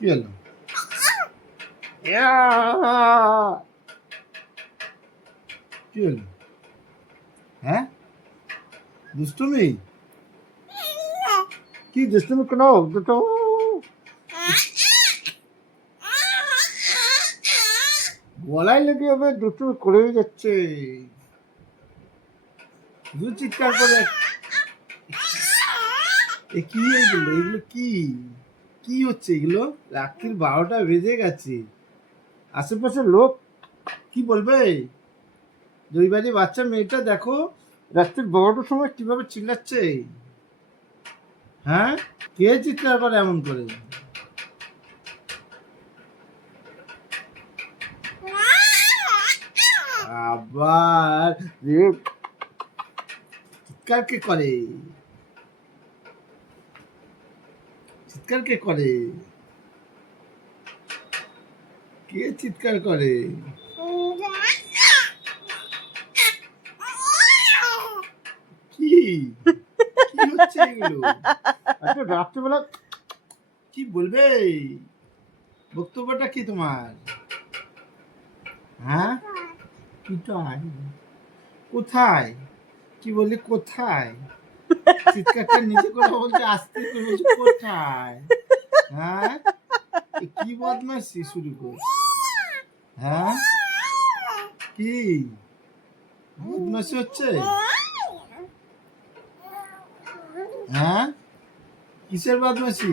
কি হলো? কি হলো? হ্যাঁ, দুষ্টুমি? কি দুষ্টুমি কেন? দুটো গলায় লেগে হবে, দুষ্টুমি করে যাচ্ছে। দু চিৎকার করে। কি এগুলো? এগুলো কি? কি হচ্ছে এগুলো? রাত্রির 12টা বেজে গেছে। আশেপাশের লোক কি বলবে? দুই বাচ্চা মেয়েটা দেখো রাত্রির 12টার সময় কিভাবে চিল্লাচ্ছে। হ্যাঁ, কে চিৎকার করে এমন করে? আবার চিৎকার কে করে? চিৎকার কে করে? কে চিৎকার করে? কি কি হচ্ছে এগুলো? আচ্ছা, রাত্রিবেলা কি বলবে? বক্তব্যটা কি তোমার? হ্যাঁ, কোথায়? কি বললি কোথায়? চিৎকারটা নিজে করে বলছে, আস্তে করে বলছে কোথায়? হ্যাঁ, কি বদমাইশি শুরু কর? হ্যাঁ, কি বদমাইশি হচ্ছে? হ্যাঁ, কিসের বদমাইশি?